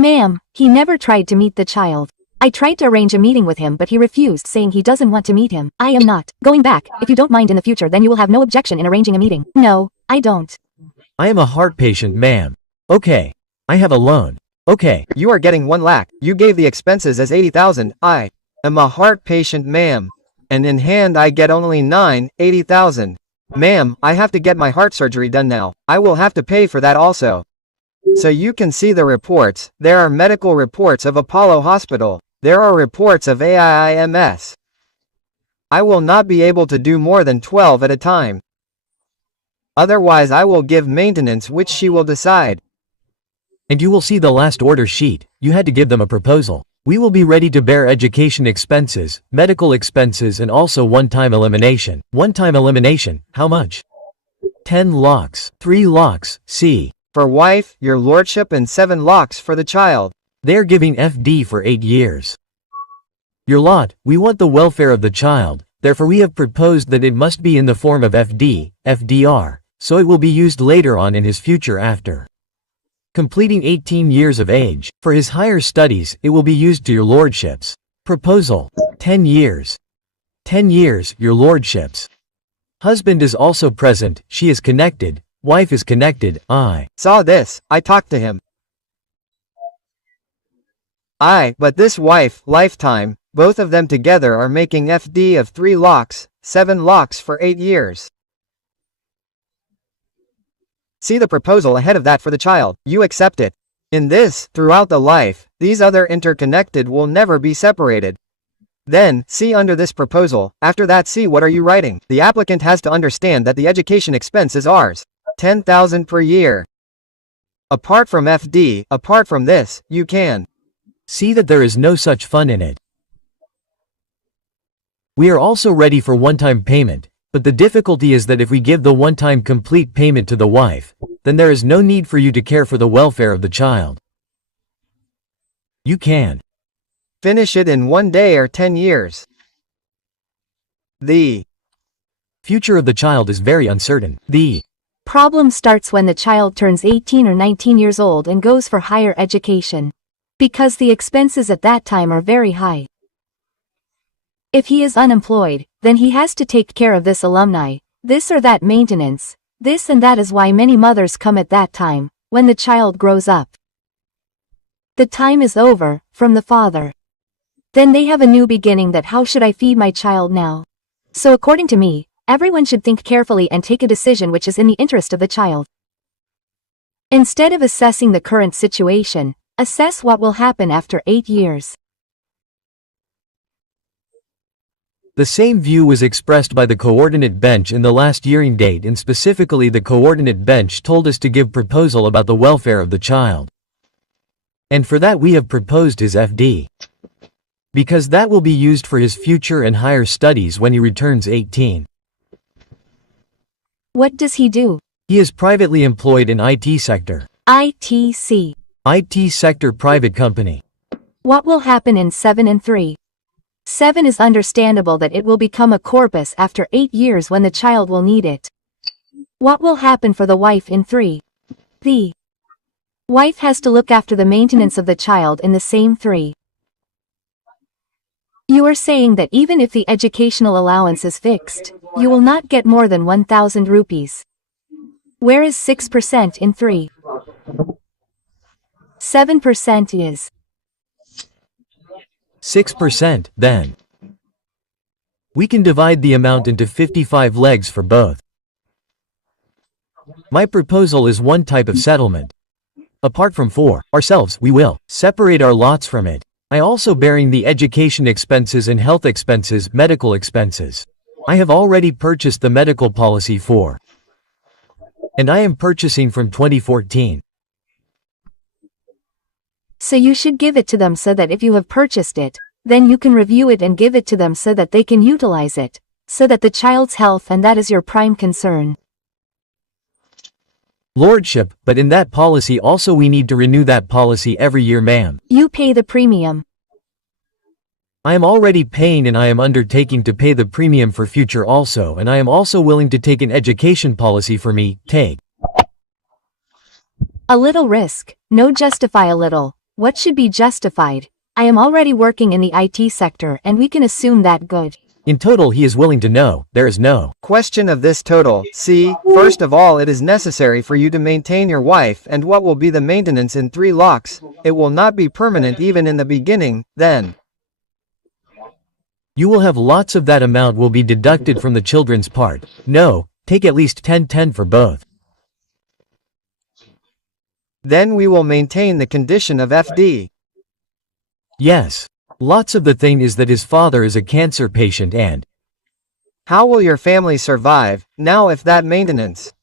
Ma'am, he never tried to meet the child. I tried to arrange a meeting with him but he refused, saying he doesn't want to meet him. I am not going back. If you don't mind in the future, then you will have no objection in arranging a meeting. No, I don't. I am a heart patient, ma'am. Okay. I have a loan. Okay. You are getting 1 lakh. You gave the expenses as 80,000. I am a heart patient, ma'am. And in hand I get only 80,000. Ma'am, I have to get my heart surgery done now. I will have to pay for that also. So you can see the reports. There are medical reports of Apollo Hospital. There are reports of AIIMS. I will not be able to do more than 12 at a time. Otherwise I will give maintenance, which she will decide. And you will see the last order sheet. You had to give them a proposal. We will be ready to bear education expenses, medical expenses and also one-time elimination. One-time elimination, how much? 10 lakhs, 3 lakhs, see. For wife, your lordship, and 7 lakhs for the child. They're giving FD for 8 years. Your lot, we want the welfare of the child, therefore we have proposed that it must be in the form of FD, FDR, so it will be used later on in his future after completing 18 years of age. For his higher studies, it will be used to your lordships. Proposal. 10 years. 10 years, your lordships. Husband is also present, she is connected, wife is connected, I saw this, I talked to him. But this wife, lifetime, both of them together are making FD of 3 lakhs, 7 lakhs for 8 years. See the proposal ahead of that for the child, you accept it. In this, throughout the life, these other interconnected will never be separated. Then, see under this proposal, after that see what are you writing. The applicant has to understand that the education expense is ours. 10,000 per year. Apart from FD, apart from this, you can see that there is no such fund in it. We are also ready for one-time payment, but the difficulty is that if we give the one-time complete payment to the wife, then there is no need for you to care for the welfare of the child. You can finish it in 1 day or 10 years. The future of the child is very uncertain. The problem starts when the child turns 18 or 19 years old and goes for higher education, because the expenses at that time are very high. If he is unemployed, then he has to take care of this alumni, this or that maintenance, this and that is why many mothers come at that time, when the child grows up. The time is over, from the father. Then they have a new beginning that how should I feed my child now? So according to me, everyone should think carefully and take a decision which is in the interest of the child. Instead of assessing the current situation, assess what will happen after 8 years. The same view was expressed by the coordinate bench in the last hearing date, and specifically the coordinate bench told us to give proposal about the welfare of the child. And for that we have proposed his FD. Because that will be used for his future and higher studies when he returns 18. What does he do? He is privately employed in IT sector. ITC. IT sector private company. What will happen in 7 and 3? 7 is understandable that it will become a corpus after 8 years when the child will need it. What will happen for the wife in 3? The wife has to look after the maintenance of the child in the same 3. You are saying that even if the educational allowance is fixed, you will not get more than 1,000 rupees. Where is 6% in 3? 7% is 6%, then. We can divide the amount into 55 legs for both. My proposal is one type of settlement. Apart from for ourselves, we will separate our lots from it. I also bearing the education expenses and health expenses, medical expenses. I have already purchased the medical policy for, and I am purchasing from 2014. So you should give it to them so that if you have purchased it, then you can review it and give it to them so that they can utilize it, so that the child's health, and that is your prime concern. Lordship, but in that policy also we need to renew that policy every year, ma'am. You pay the premium. I am already paying and I am undertaking to pay the premium for future also, and I am also willing to take an education policy for me, take a little risk, no justify a little. What should be justified? I am already working in the IT sector and we can assume that good. In total he is willing to know, there is no question of this total. See, first of all it is necessary for you to maintain your wife, and what will be the maintenance in 3 lakhs? It will not be permanent even in the beginning, then. You will have lots of that amount will be deducted from the children's part. No, take at least 10-10 for both. Then we will maintain the condition of FD. Yes. Lots of the thing is that his father is a cancer patient and how will your family survive, now if that maintenance?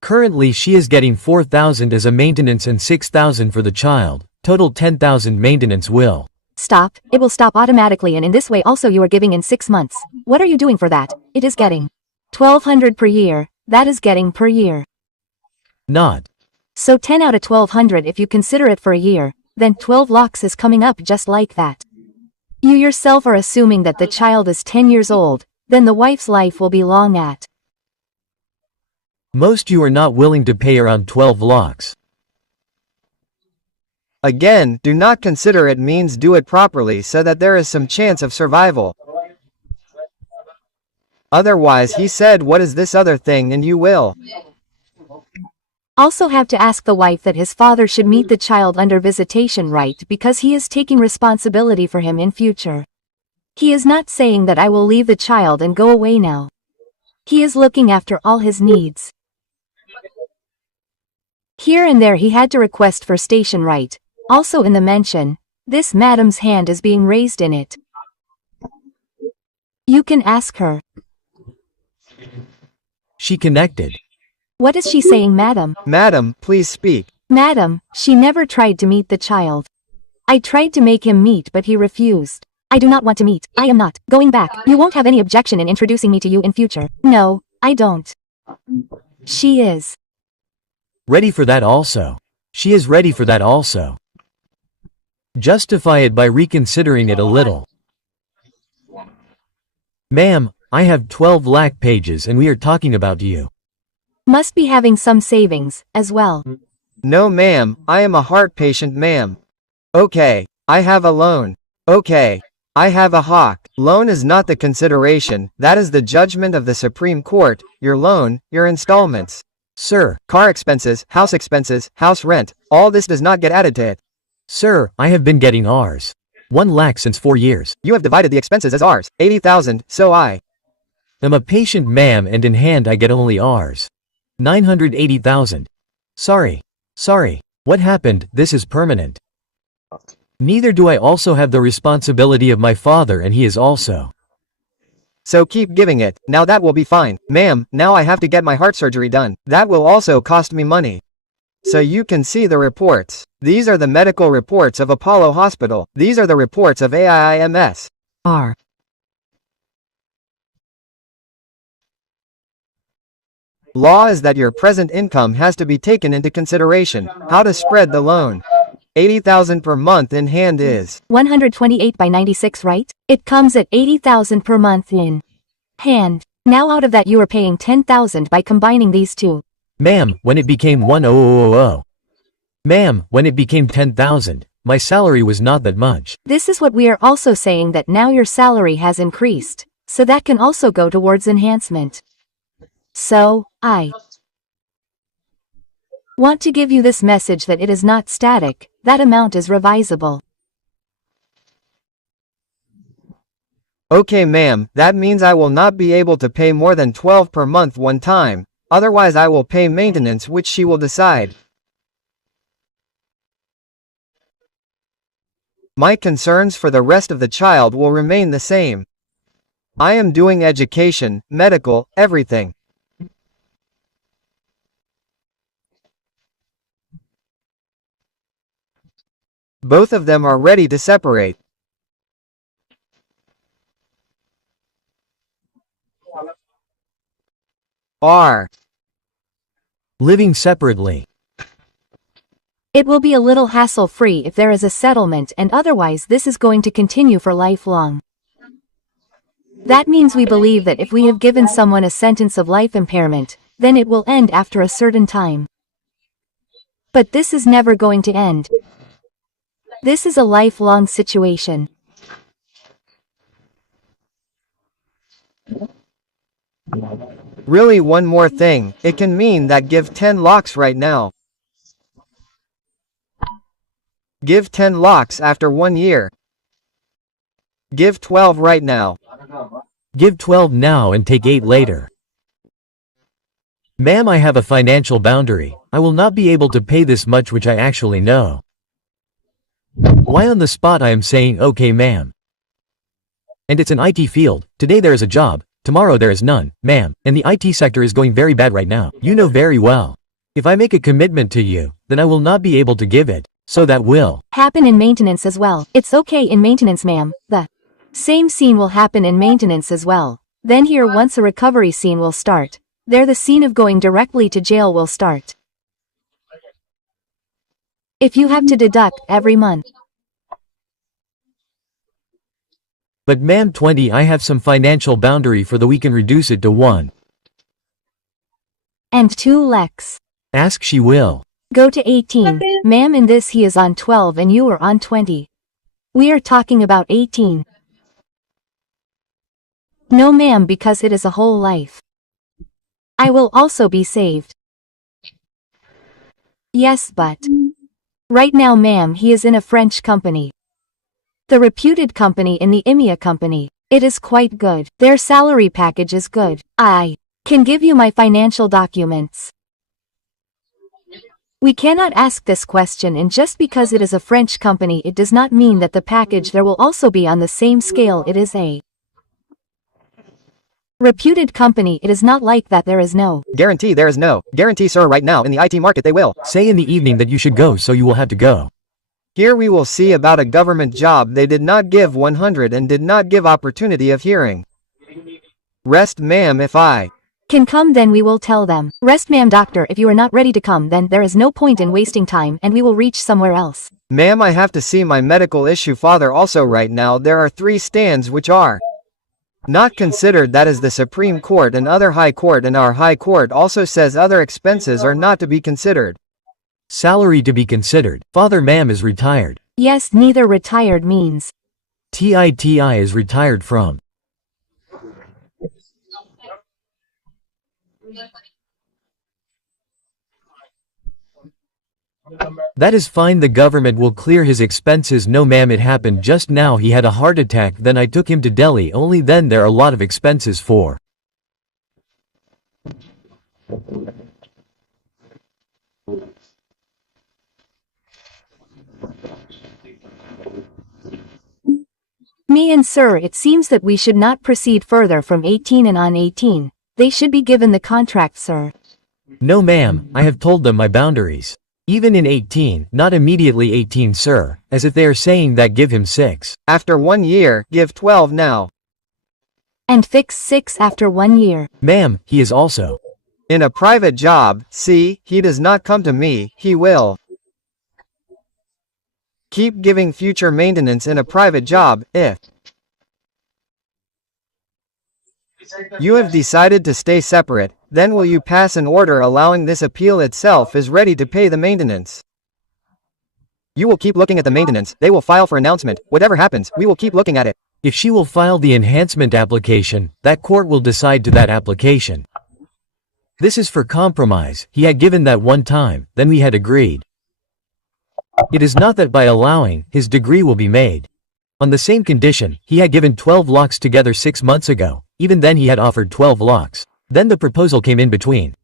Currently she is getting 4,000 as a maintenance and 6,000 for the child, total 10,000 maintenance will. Stop, it will stop automatically, and in this way also you are giving in 6 months. What are you doing for that? It is getting 1,200 per year, that is getting per year. Not. So 10 out of 1,200 if you consider it for a year, then 12 lakhs is coming up just like that. You yourself are assuming that the child is 10 years old, then the wife's life will be long at. Most you are not willing to pay around 12 lakhs. Again, do not consider it means do it properly so that there is some chance of survival. Otherwise he said what is this other thing and you will. Also have to ask the wife that his father should meet the child under visitation right because he is taking responsibility for him in future. He is not saying that I will leave the child and go away now. He is looking after all his needs. Here and there he had to request for station right. Also in the mention, this madam's hand is being raised in it. You can ask her. She connected. What is she saying, madam? Madam, please speak. Madam, she never tried to meet the child. I tried to make him meet but he refused. I do not want to meet. I am not going back. You won't have any objection in introducing me to you in future. No, I don't. She is. Ready for that also. She is ready for that also. Justify it by reconsidering it a little. Ma'am, I have 12 lakh pages and we are talking about you. Must be having some savings, as well. No ma'am, I am a heart patient ma'am. Okay, I have a loan. Okay, I have a hawk. Loan is not the consideration, that is the judgment of the Supreme Court, your loan, your installments. Sir, car expenses, house rent, all this does not get added to it. Sir, I have been getting Rs. 1 lakh since 4 years. You have divided the expenses as Rs, 80,000, so I am a patient ma'am and in hand I get only Rs. 980,000. Sorry. What happened? This is permanent. Neither do I also have the responsibility of my father and he is also. So keep giving it, now that will be fine. Ma'am, now I have to get my heart surgery done. That will also cost me money. So you can see the reports. These are the medical reports of Apollo Hospital. These are the reports of AIIMS. R. Law is that your present income has to be taken into consideration. How to spread the loan. 80,000 per month in hand is 128 by 96, right? It comes at 80,000 per month in hand. Now out of that you are paying 10,000 by combining these two. Ma'am, when it became 10000. Ma'am, when it became 10,000, my salary was not that much. This is what we are also saying, that now your salary has increased. So that can also go towards enhancement. So, I want to give you this message that it is not static, that amount is revisable. Okay ma'am, that means I will not be able to pay more than 12 per month one time. Otherwise I will pay maintenance which she will decide. My concerns for the rest of the child will remain the same. I am doing education, medical, everything. Both of them are ready to separate. R. Living separately. It will be a little hassle-free if there is a settlement, and otherwise this is going to continue for lifelong. That means we believe that if we have given someone a sentence of life impairment, then it will end after a certain time. But this is never going to end. This is a lifelong situation. Really, one more thing, it can mean that give 10 lakhs right now. Give 10 lakhs after 1 year. Give 12 right now. Give 12 now and take 8 later. Ma'am, I have a financial boundary. I will not be able to pay this much which I actually know. Why on the spot I am saying okay ma'am. And it's an IT field, today there is a job, tomorrow there is none, ma'am, and the IT sector is going very bad right now. You know very well. If I make a commitment to you, then I will not be able to give it, so that will happen in maintenance as well. It's okay in maintenance ma'am, the same scene will happen in maintenance as well. Then here once a recovery scene will start. There the scene of going directly to jail will start. If you have to deduct every month. But ma'am 20 I have some financial boundary for the we can reduce it to 1. And 2 lakhs. Ask she will. Go to 18. Ma'am in this he is on 12 and you are on 20. We are talking about 18. No ma'am because it is a whole life. I will also be saved. Yes but. Right now ma'am he is in a French company. The reputed company in the IMIA company. It is quite good. Their salary package is good. I can give you my financial documents. We cannot ask this question and just because it is a French company it does not mean that the package there will also be on the same scale. It is a reputed company. It is not like that there is no guarantee. There is no guarantee sir. Right now in the IT market they will say in the evening that you should go, so you will have to go. Here we will see about a government job they did not give 100 and did not give opportunity of hearing. Rest ma'am if I can come then we will tell them. Rest ma'am doctor if you are not ready to come then there is no point in wasting time and we will reach somewhere else. Ma'am I have to see my medical issue father also right now there are 3 stands which are not considered, that is the Supreme Court and other High Court, and our High Court also says other expenses are not to be considered. Salary to be considered. Father ma'am is retired. Yes, neither retired means. TITI is retired from. That is fine, the government will clear his expenses. No ma'am, it happened just now, he had a heart attack, then I took him to Delhi, only then there are a lot of expenses for. Me and sir, it seems that we should not proceed further from 18 and on 18. They should be given the contract sir. No ma'am, I have told them my boundaries. Even in 18, not immediately 18 sir, as if they are saying that give him 6. After 1 year, give 12 now. And fix 6 after 1 year. Ma'am, he is also in a private job. See, he does not come to me, he will keep giving future maintenance in a private job. If you have decided to stay separate, then will you pass an order allowing this appeal itself is ready to pay the maintenance? You will keep looking at the maintenance, they will file for announcement, whatever happens, we will keep looking at it. If she will file the enhancement application, that court will decide to that application. This is for compromise, he had given that one time, then we had agreed. It is not that by allowing, his degree will be made. On the same condition, he had given 12 lakhs together 6 months ago, even then he had offered 12 lakhs. Then the proposal came in between.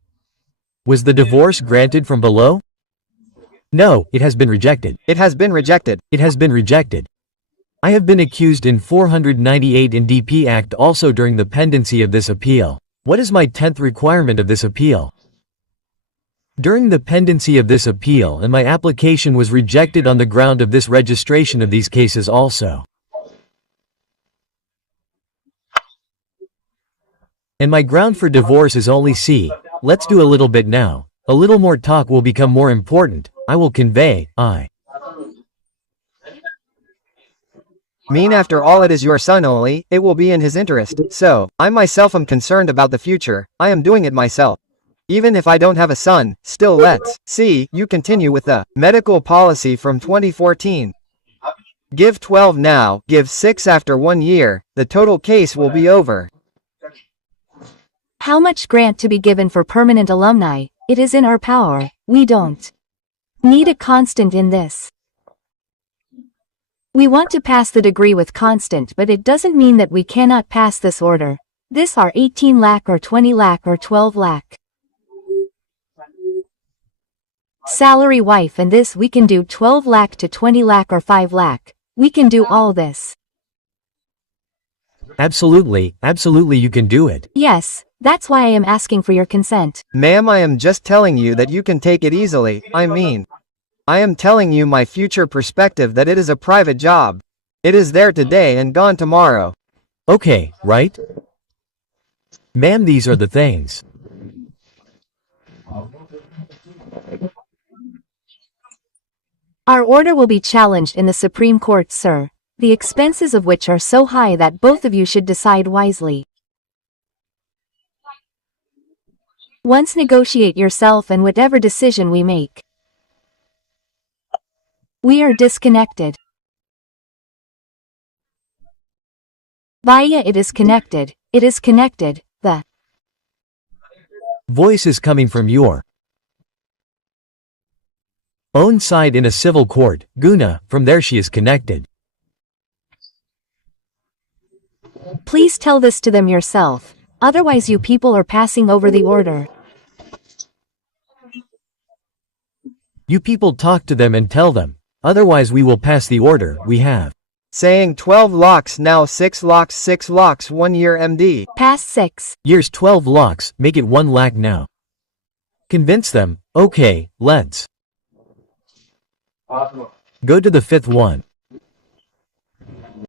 Was the divorce granted from below? No, it has been rejected. It has been rejected. It has been rejected. I have been accused in 498 in DP Act also during the pendency of this appeal. What is my 10th requirement of this appeal? During the pendency of this appeal and my application was rejected on the ground of this registration of these cases also. And my ground for divorce is only C. Let's do a little bit now. A little more talk will become more important. I will convey, I mean after all it is your son only, it will be in his interest, so, I myself am concerned about the future, I am doing it myself. Even if I don't have a son, still let's see, you continue with the medical policy from 2014. Give 12 now, give 6 after 1 year, the total case will be over. How much grant to be given for permanent alumni? It is in our power. We don't need a constant in this. We want to pass the degree with constant, but it doesn't mean that we cannot pass this order. This are 18 lakh or 20 lakh or 12 lakh. Salary wife, and this we can do 12 lakh to 20 lakh or 5 lakh. We can do all this. Absolutely you can do it. Yes, that's why I am asking for your consent. Ma'am, I am just telling you that you can take it easily. I am telling you my future perspective, that it is a private job. It is there today and gone tomorrow. Okay, right? Ma'am, these are the things. Our order will be challenged in the Supreme Court, sir, the expenses of which are so high that both of you should decide wisely. Once negotiate yourself and whatever decision we make. We are disconnected. Vaya, it is connected. It is connected. The voice is coming from your own side in a civil court, Guna. From there she is connected. Please tell this to them yourself, otherwise you people are passing over the order. You people talk to them and tell them, otherwise we will pass the order. We have saying 12 lakhs now, 6 lakhs 1 year MD. Past 6 years 12 lakhs, make it 1 lakh now. Convince them. Okay, let's go to the 5th one.